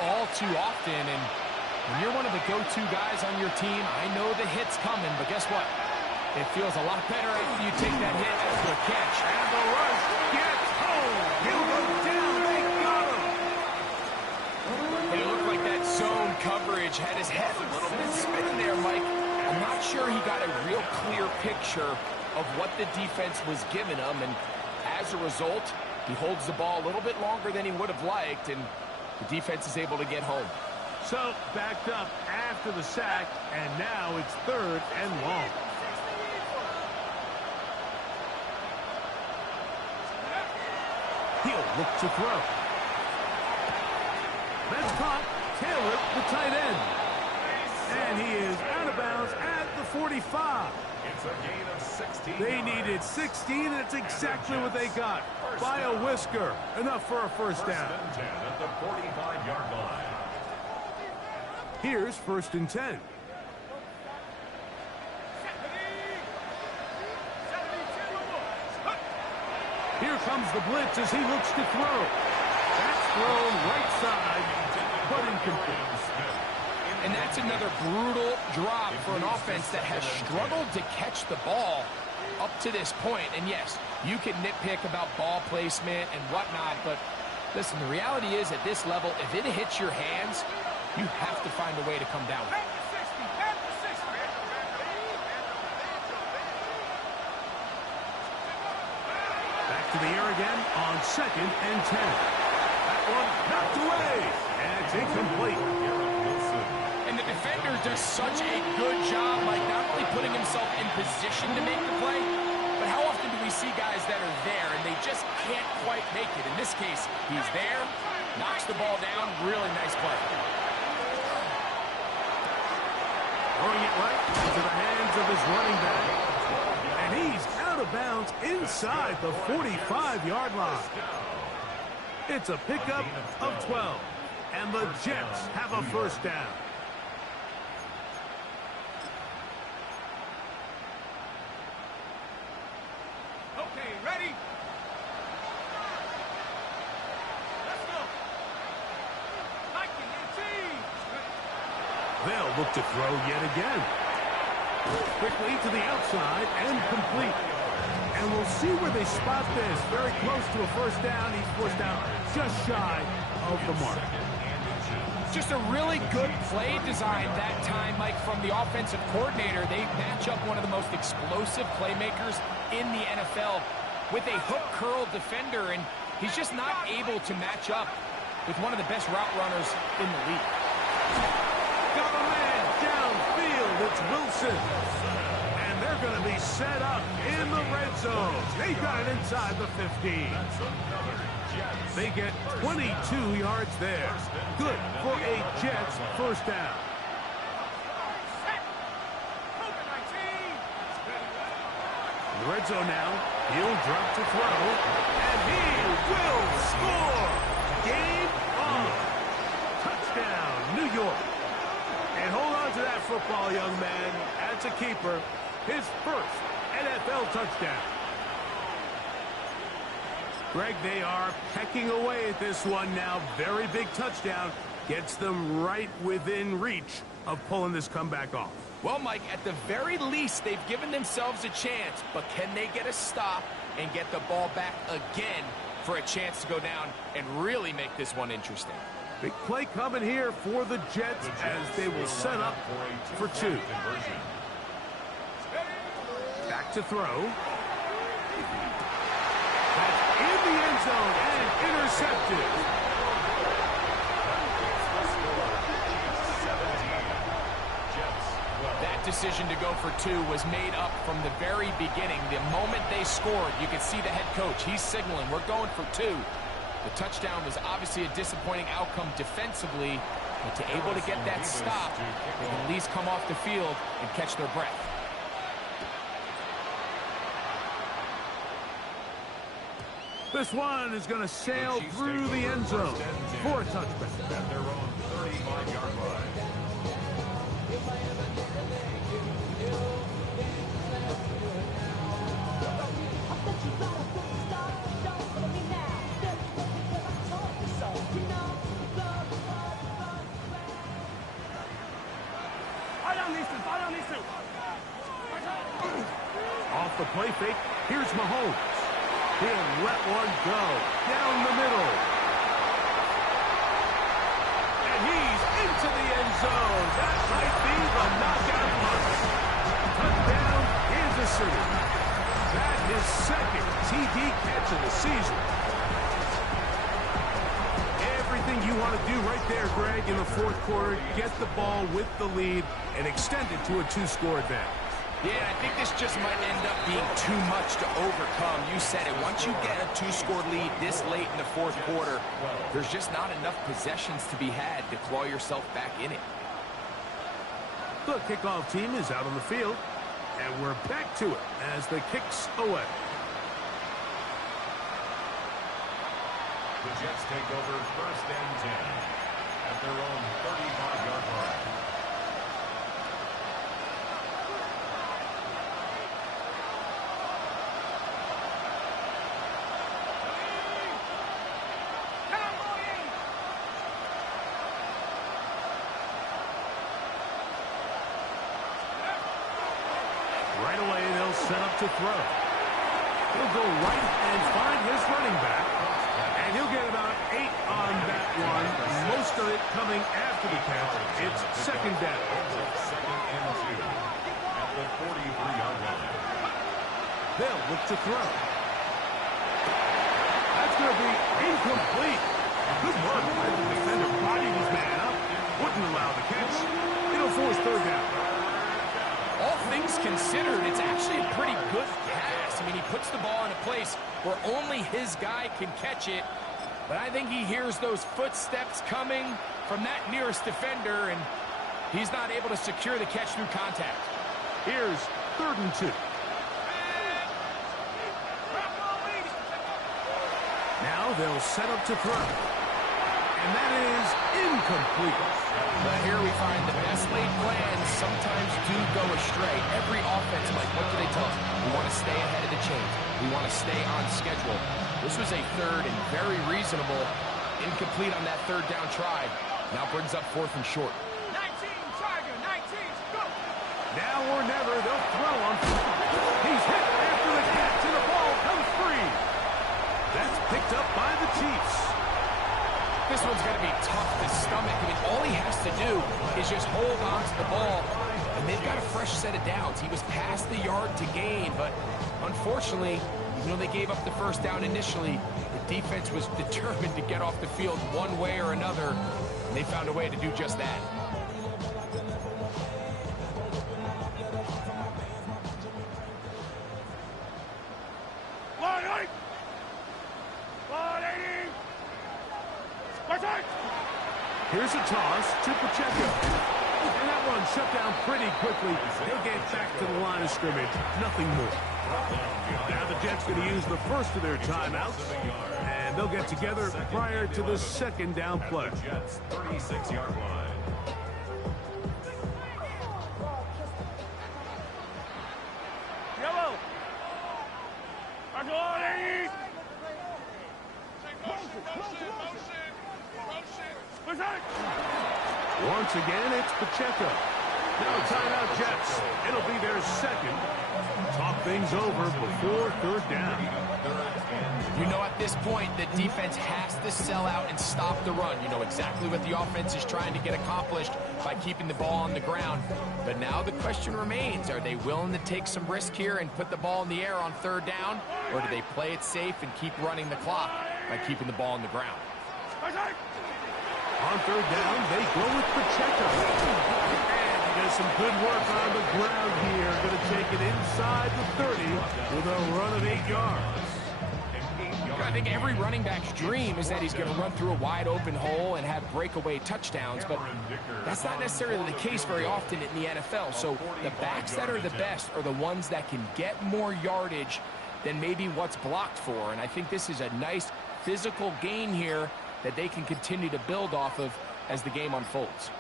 all too often. And when you're one of the go-to guys on your team, I know the hit's coming, but guess what? It feels a lot better after you take that hit after a catch. And the rush gets home. He'll go down. They got him. It looked like that zone coverage had his head a little bit spinning there, Mike. I'm not sure he got a real clear picture of what the defense was giving him, and as a result, he holds the ball a little bit longer than he would have liked, and the defense is able to get home. So, backed up after the sack, and now it's third and long. He'll look to throw. That's caught. Taylor, the tight end. And he is out of bounds at the 45. It's a gain of 16. They needed 16, and it's exactly what they got. By a whisker. Enough for a first down. First and 10 at the 45-yard line. Here's first and 10. Here comes the blitz as he looks to throw. That's thrown right side, but incomplete. And that's another brutal drop for an offense that has struggled to catch the ball up to this point. And yes, you can nitpick about ball placement and whatnot, but listen, the reality is at this level, if it hits your hands, you have to find a way to come down with it. Back to the air again on 2nd and 10. That one knocked away, and it's incomplete. And the defender does such a good job, like not only putting himself in position to make the play, but how often do we see guys that are there and they just can't quite make it? In this case, he's there, knocks the ball down, really nice play. Throwing it right into the hands of his running back. And he's out of bounds inside the 45-yard line. It's a pickup of 12, and the Jets have a first down. Okay, ready? Let's go. They'll look to throw yet again. Quickly to the outside and complete. And we'll see where they spot this. Very close to a first down. He's forced out just shy of the mark. Just a really good play design that time, Mike, from the offensive coordinator. They match up one of the most explosive playmakers in the NFL with a hook curl defender, and he's just not able to match up with one of the best route runners in the league. Got a man downfield. It's Wilson. And they're going to be set up in the red zone. They got it inside the 15. They get 22 yards there. Good for a Jets first down. In the red zone now. He'll drop to throw. And he will score. Game on. Touchdown, New York. And hold on to that football, young man. That's a keeper. His first NFL touchdown. Greg, they are pecking away at this one now. Very big touchdown. Gets them right within reach of pulling this comeback off. Well, Mike, at the very least, they've given themselves a chance. But can they get a stop and get the ball back again for a chance to go down and really make this one interesting? Big play coming here for the Jets as they will set up for two. Back to throw. That's in the end zone and intercepted. That decision to go for two was made up from the very beginning. The moment they scored, you could see the head coach. He's signaling, we're going for two. The touchdown was obviously a disappointing outcome defensively, but to able to get that stop, they can at least come off the field and catch their breath. This one is going to sail through the end zone for a touchback. At their own 35-yard line. Off the play fake, here's Mahomes. He'll let one go down the middle. And he's into the end zone. That might be the knockout punch. Touchdown, Kansas City. That is second TD catch of the season. Everything you want to do right there, Greg, in the fourth quarter, get the ball with the lead and extend it to a two-score advantage. Yeah, I think this just might end up being too much to overcome. You said it. Once you get a two-score lead this late in the fourth quarter, there's just not enough possessions to be had to claw yourself back in it. The kickoff team is out on the field, and we're back to it as the kick's away. The Jets take over first and 10 at their own 35-yard line. set up to throw. He'll go right and find his running back. And he'll get about 8 on that one. Most of it coming after the catch. It's second down. Second and 2 at the 43-yard line. They'll look to throw. That's going to be incomplete. Good work by the defender. Bodied his man up. Wouldn't allow the catch. It'll force third down. All things considered, it's actually a pretty good pass. I mean, he puts the ball in a place where only his guy can catch it. But I think he hears those footsteps coming from that nearest defender, and he's not able to secure the catch through contact. Here's 3rd and 2. Now they'll set up to throw. And that is incomplete. But here we find the best laid plans sometimes do go astray. Every offense, Mike, what do they tell us? We want to stay ahead of the chains. We want to stay on schedule. This was a 3rd and very reasonable. Incomplete on that 3rd down try. Now brings up 4th and short. 19, Tiger, 19, go! Now or never, they'll throw on. He's hit after the catch, and the ball comes free. That's picked up by the Chiefs. This one's going to be tough to stomach. I mean, all he has to do is just hold on to the ball, and they've got a fresh set of downs. He was past the yard to gain, but unfortunately, even though they gave up the 1st down initially, the defense was determined to get off the field one way or another, and they found a way to do just that. Here's a toss to Pacheco. And that one shut down pretty quickly. He'll get back to the line of scrimmage. Nothing more. Now the Jets going to use the first of their timeouts. And they'll get together prior to the 2nd down play. Jets 36-yard line. Yellow. Once again, it's Pacheco. Now timeout Jets. It'll be their 2nd. Talk things over before 3rd down. You know, at this point, the defense has to sell out and stop the run. You know exactly what the offense is trying to get accomplished by keeping the ball on the ground. But now the question remains, are they willing to take some risk here and put the ball in the air on 3rd down? Or do they play it safe and keep running the clock by keeping the ball on the ground? On 3rd down, they go with Pacheco. And he does some good work on the ground here. Going to take it inside the 30 with a run of 8 yards. I think every running back's dream is that he's going to run through a wide open hole and have breakaway touchdowns, but that's not necessarily the case very often in the NFL. So the backs that are the best are the ones that can get more yardage than maybe what's blocked for. And I think this is a nice physical gain here that they can continue to build off of as the game unfolds.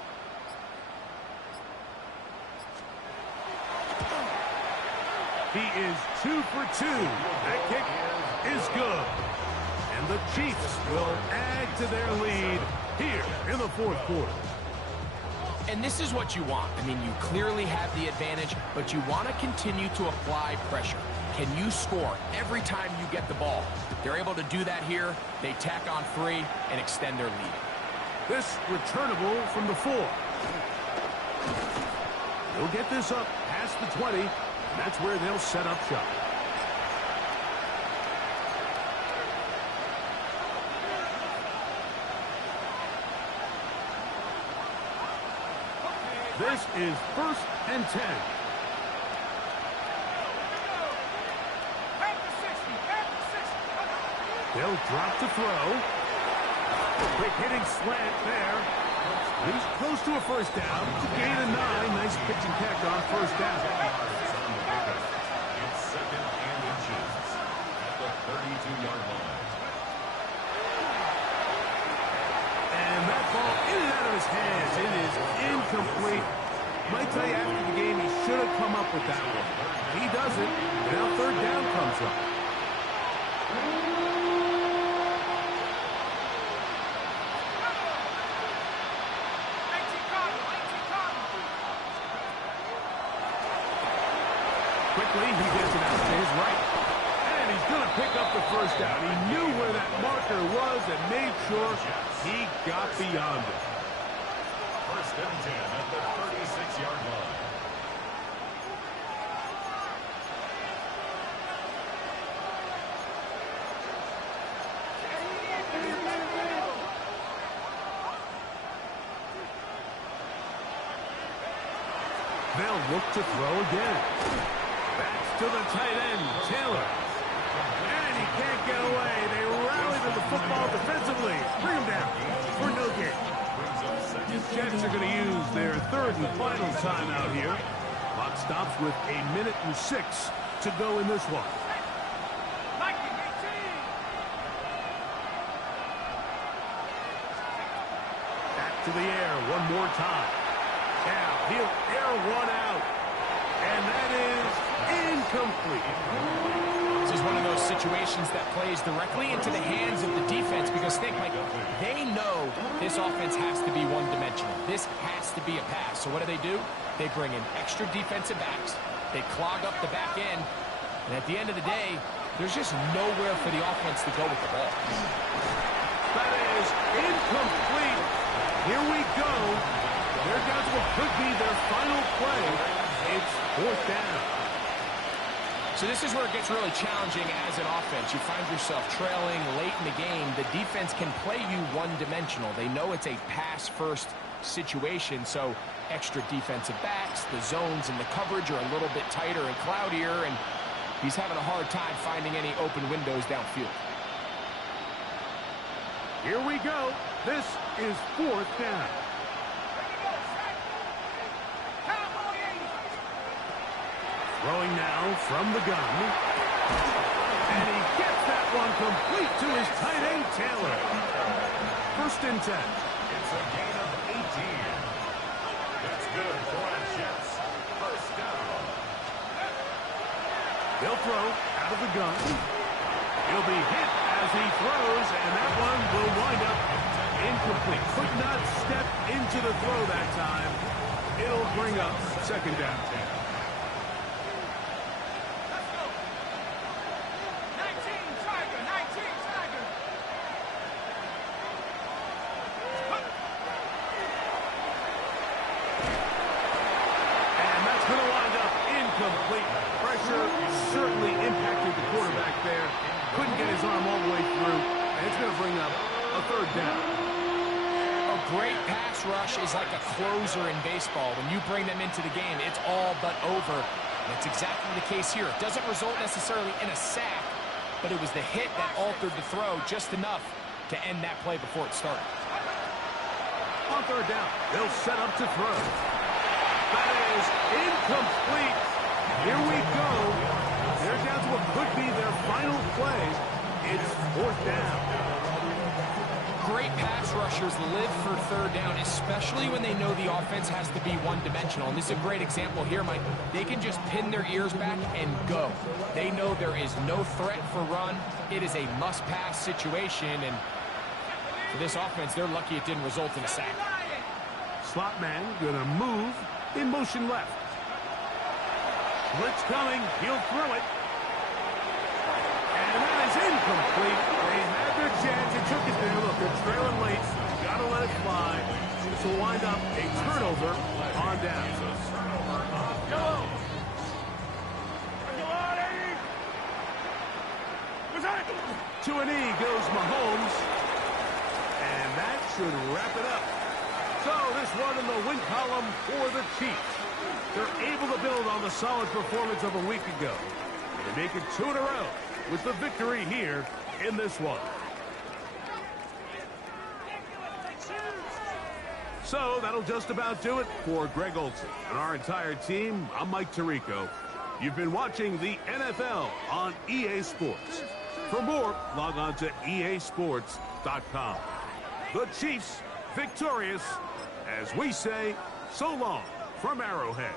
He is 2 for 2. That kick is good. And the Chiefs will add to their lead here in the 4th quarter. And this is what you want. I mean, you clearly have the advantage, but you want to continue to apply pressure. Can you score every time you get the ball? They're able to do that here. They tack on 3 and extend their lead. This returnable from the 4. They'll get this up past the 20. And that's where they'll set up shop. This is 1st and 10. They'll drop to throw. Quick hitting slant there. He's close to a 1st down. To gain a 9. Nice pitch and catch on 1st down. It's 2nd and inches at the 32-yard line. And that ball in and out of his hands. It is incomplete. Might tell you after the game he should have come up with that one. He doesn't. And now 3rd down comes up. Quickly, he gets it pick up the first down. He knew where that marker was and made sure he got beyond it. First and 10 at the 36-yard line. They'll look to throw again. Back to the tight end, Taylor. And he can't get away. They rally to the football defensively. Bring him down for no gain. Jets are going to use their third and final timeout here. Clock stops with 1:06 to go in this one. Back to the air one more time. Now he'll air one out. And that is incomplete. This is one of those situations that plays directly into the hands of the defense because think, Mike, they know this offense has to be one-dimensional. This has to be a pass. So what do? They bring in extra defensive backs. They clog up the back end. And at the end of the day, there's just nowhere for the offense to go with the ball. That is incomplete. Here we go. They're down to what could be their final play. It's fourth down. So this is where it gets really challenging as an offense. You find yourself trailing late in the game. The defense can play you one-dimensional. They know it's a pass-first situation, so extra defensive backs, the zones and the coverage are a little bit tighter and cloudier, and he's having a hard time finding any open windows downfield. Here we go. This is fourth down. Throwing now from the gun. And he gets that one complete to his tight end, Taylor. First and 10. It's a gain of 18. That's good for the Jets. First down. They'll throw out of the gun. He'll be hit as he throws, and that one will wind up incomplete. Could not step into the throw that time. It'll bring up second down. Certainly impacted the quarterback there. Couldn't get his arm all the way through. And it's going to bring up a third down. A great pass rush is like a closer in baseball. When you bring them into the game, it's all but over. And that's exactly the case here. It doesn't result necessarily in a sack, but it was the hit that altered the throw just enough to end that play before it started. On third down, they'll set up to throw. That is incomplete. Here we go. They're down to what could be their final play. It's fourth down. Great pass rushers live for third down, especially when they know the offense has to be one-dimensional. And this is a great example here, Mike. They can just pin their ears back and go. They know there is no threat for run. It is a must-pass situation. And for this offense, they're lucky it didn't result in a sack. Slot man going to move in motion left. Blitz coming. He'll throw it. And that is incomplete. They had their chance. It took it there. Look, they're trailing late. Got to let it fly. This will wind up a turnover on down. To an E goes Mahomes. And that should wrap it up. So this one in the win column for the Chiefs. They're able to build on the solid performance of a week ago. They make it 2 in a row with the victory here in this one. So that'll just about do it for Greg Olsen and our entire team. I'm Mike Tirico. You've been watching the NFL on EA Sports. For more, log on to easports.com. The Chiefs victorious, as we say, so long from Arrowhead.